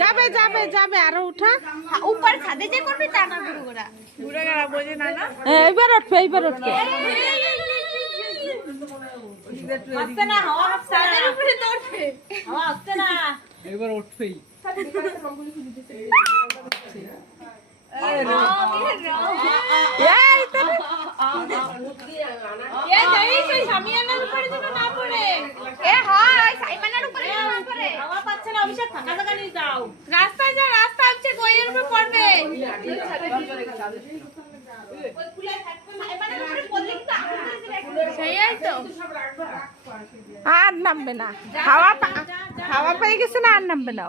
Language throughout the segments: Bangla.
যাবে যাবে যাবে আরো উঠা উপর ছাদে যে করবি তা না গুড়া গুড়া বোঝে না না এইবার উঠবে এইবার উঠবে আসতে না হাওয়া ছাদের উপরে দৌড়বে হাওয়া আসতে না এবার উঠবেই এই তো এ যাই সেই সামিয়ানার উপরে যেন না পড়ে এ হয় সাইমানার উপরে যেন না পড়ে হাওয়া পাচ্ছে না অভিষেক ফাঁকা জায়গা নিয়ে যাও রাস্তায় যা রাস্তা আছে কইয়ের উপরে পড়বে আর নামবে না হাওয়া পেয়ে গেছে না আর নামবে না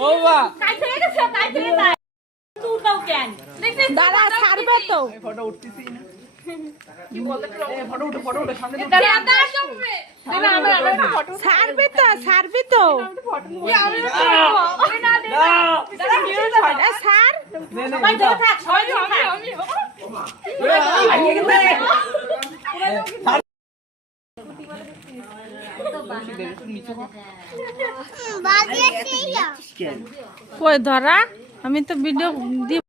ও বাহ দাঁড়া ছাড়বে তো ফটো উঠতেছি না কি বলতে ফটো উঠো সামনে ছাড়বি তো ছাড়বি তো ছাড় কই ধরা আমি তো ভিডিও